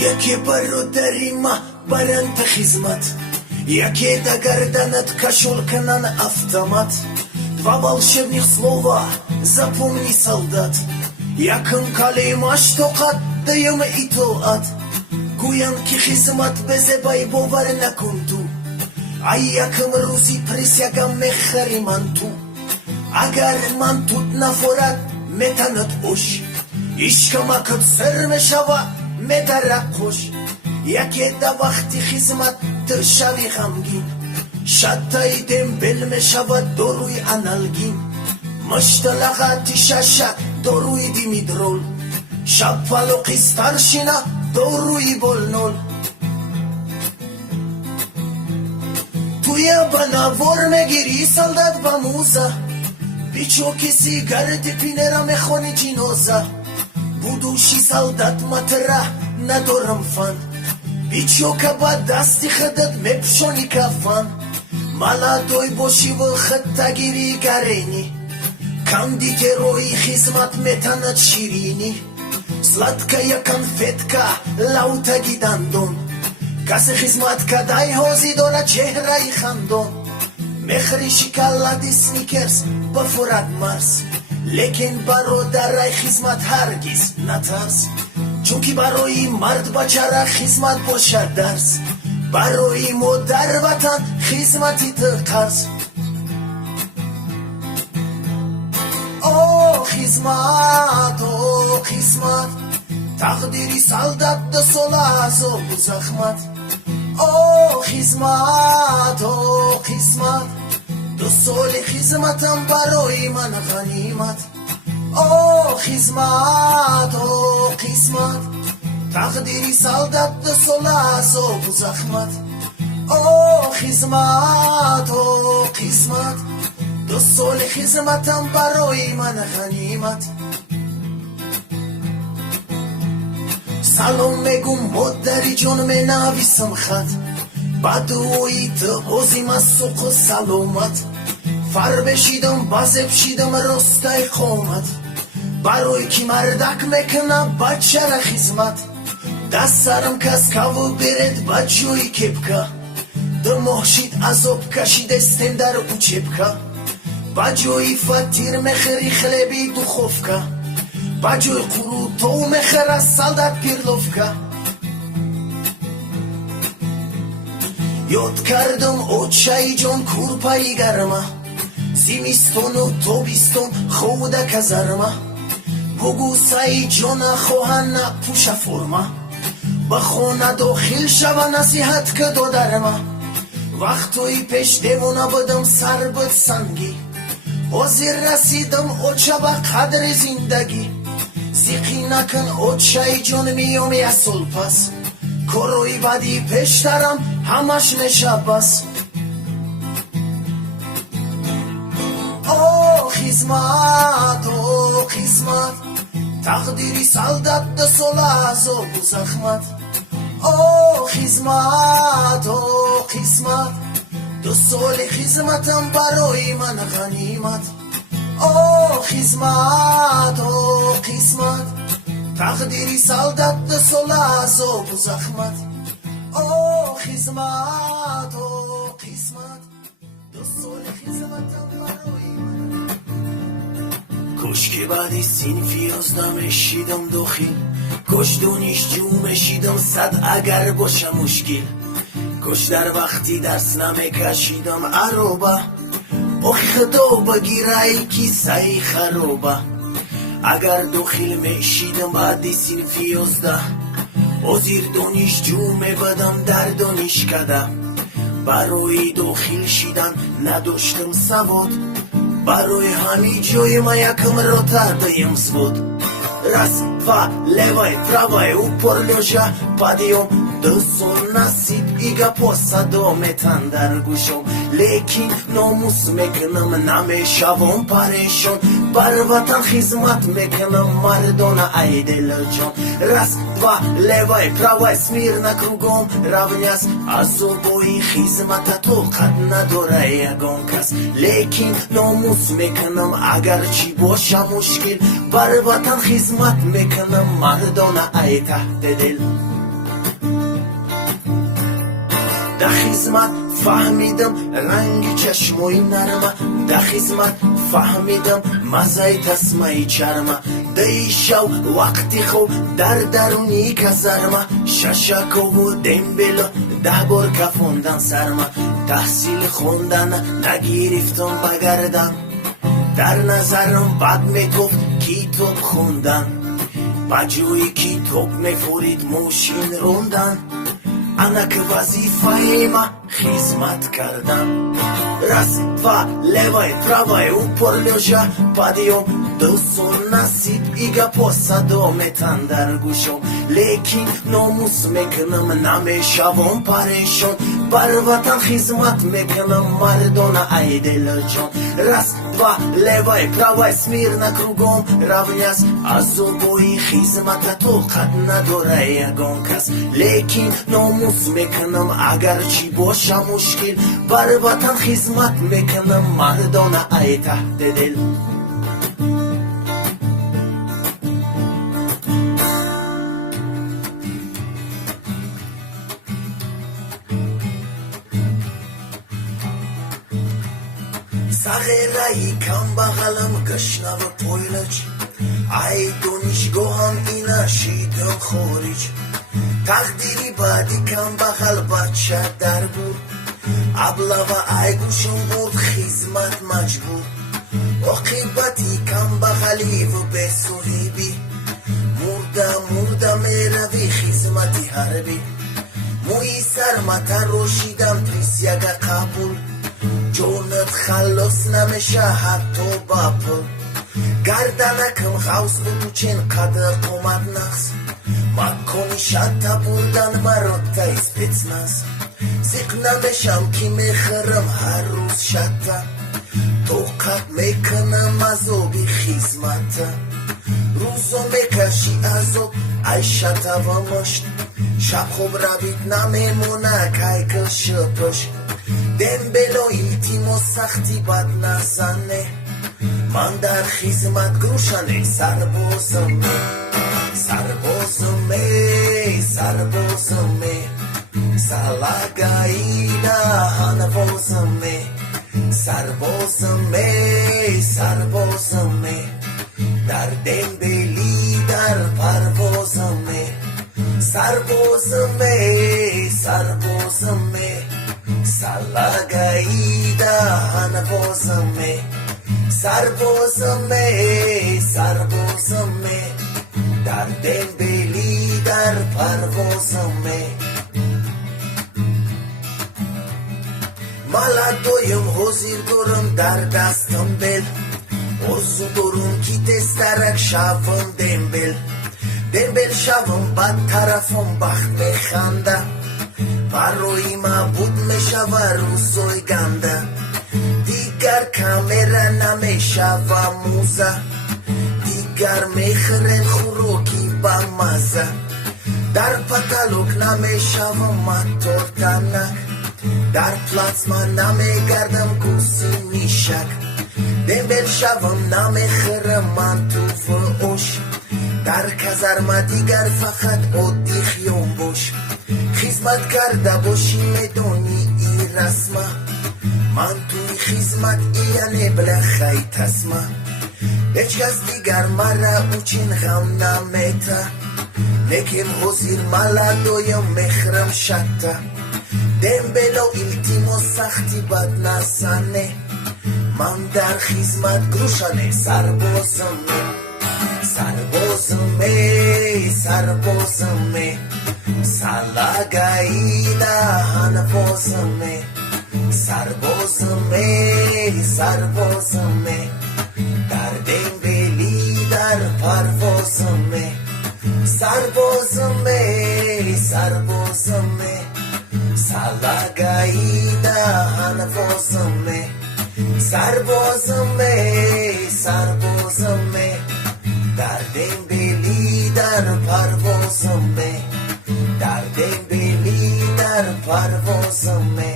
Яке برادری ما برند خدمت Яке до гордонат кошелка на автомат Два волшебных слова запомни, солдат Якым калима штоқат даем итоат Гуям ки хизмат безебай бовар накунту Ай якым рузи присягам мехари манту Агар ман тут нафорат метанат ош Ишкамакат сер мешава метара қош Яке да вақти хизмат тшави ғамгин Шаттай дембел мешава доруй аналгин Мышталаға тишаша доруй димидрол Шапалоқи старшина доруй болнол Туя бана вор мегири солдат ба муза Бичо киси гарди пинера мехони джиноза Будущий солдат матера надорам фан Бичо каба дасти хадат мепшони кафан Молодой боши выход тагири гарени Кондитерои хизмат метанат ширини Сладкая конфетка лаутаги дандон Касы хизмат кадай хози дора чехраи хандон Мехри шоколади сникерс бафурат марс Лекин бародарай хизмат ҳаргиз натарс Чунки барои мард бачара хизмат бошад дарс Барои модар ватан хизмати ты қарз О хизмат Тақдири солдат да сола азобу захмат О хизмат Ду соли хизматам барои ман ғанимат О хизмат Тақдири солдат да сола азобу захмат О хизмат Ду соли хизматам барои ман ғанимат Салом мегум модари ҷон менависам хат ба дуои ту ҳозим аз суқу саломат фарбешидам базепшидам ростай қомат барои ки мардак мекунам бачара хизмат даст сарам каскаву беред ба ҷои кепка ду моҳшид азоб кашидестем дар учебка ба ҷои фатир мехӯри хлеби духовка ба ҷои қурутов мехӯра солдат пирловка ёд кардам очаи ҷон курпаи гарма зимистону тобистон худа казарма бугусаи ҷона хоҳана пуша форма ба хона дохил шава насиҳат ка додарма вақтои пеш девона будам сар буд сангӣ ҳозир расидам оча ба қадри зиндагӣ зиқӣ накун очаи ҷон миём як сол пас корои баъди пештарам ҳамаш меша бас О хизмат тақдири солдат да сола азобу захмат О хизмат ду соли хизматам барои ман ғанимат О хизмат тақдири солдат да сола азобу захмат О хизмат ду соли хизматам барои ман кӯш ки баъди синфи 11 мешидам дохил кӯш донишҷӯ мешидам сад агар боша мушкил кӯш дар вақти дарс намекашидам ароба охи худо багирай киссаи хароба агар дохил мешидам баъди синфи 11 ҳозир донишҷӯ мебудам дар донишкада барои дохил шидан надоштам савод барои ҳами ҷои ма якм рота даем свод раз два левай правай упор лёжа падиём ду сон насиб ига посадо метан дар гӯшом лекин номус мекунам намешавом парешон бар ватан хизмат мекунам мардона ай делҷон раз два левай правай смирна кругом равняс азобои хизмата тоқат надора ягон кас лекин номус мекунам агарчи боша мушкил бар ватан хизмат мекунам мардона ай таҳти дил خدمت فهمیدم رنگ چشموی نرمه، در خدمت فهمیدم مزه تسمه چرمه. دی شو وقتی خوب در درونی کزرمه، ششک و دنبل 10 بار کفوندن سرمه. تحصیل خوندن نگرفتم بگردم، در نظرم بد میگفت کتاب خوندن، بجوی کتاب میفورید موشین روندن. انا که وظیفه ما خدمت کردم، راست و левой правой упор лежа подъем. دوستون نصیب ایگا پاسدو میتن در گوشم، لیکن ناموس میکنم نمیشوم پریشان. بر وطن خدمت میکنم مردان ای دل جان. راست و левой правой смирно кругом равнясь، از обои خدمت طاقت نداره یگان کس. لیکن ناموس میکنم اگر چی باشه مشکل، بر وطن خدمت میکنم مردان ای تحت دل. سغیرایی کم بغلم گشنه و پویلج، ای دانشگاهم اینا شیدم خارج. تقدیری بعدی کم بغل بچه در بود، ابلا و ای گوشم بود خدمت مجبور. عاقبتی کم بغلی و به صحیبی، مرده میروی خدمتی حربی. موی سرمت روشیدم تویس یگه قبول، جونت خلاص نمیشه حتی با پول. گردنکم غوث بود چین قدر قومت نقص، مکنی شتا بردن برات تا اسپیتناس. سیق نمیشم که میخرم هر روز شتا، توقت میکنم از آبی خدمت. روزو میکشی از آب ای شتا و مشت، شب خوب روید نمیمونه که کش پشت. دنبل و التیماس سختی بد نزنه، من در خدمت گروشنه سربازمه. سلگایی هنوازمه. سربازمه در دنبلی در پروازمه. سربازمه سلگایی هنوازمه. سربازمه در دنبلی در پروازمه. ملدویم حضیر دارم در دستم بل، ارزو دارم که دسترک شوم دنبل شوم بد طرفم بخت میخنده، برای ما بود میشوه روزای گنده. دیگر کامرا نمیشوه موزه، دیگر میخرن خوراکی با مزه. در پتالوک نمیشوم مطور تنک، در پلاسما نمیگردم گوسی میشک. دنبل شوم نمیخرم من تو فوش، در کزرما دیگر فقط عادی خیام باش. خدمت کرده باشی میدونی ای رسمه، من توی خدمت یعنی بله خی تسمه. هیچ کس دیگر مرا اوچین غم نمیته، نکیم حضیر ملدویم مخرم شده. دنبل و التیماس سختی بد نزنه، من در خدمت گروشنه سربازمه. سلگایی هنوازمه. سربازمه در دنبلی در پروازمه. سربازمه سلگایی هنوازمه. سربازمه در دنبلی در پروازمه. در دنبلی در پروازمه.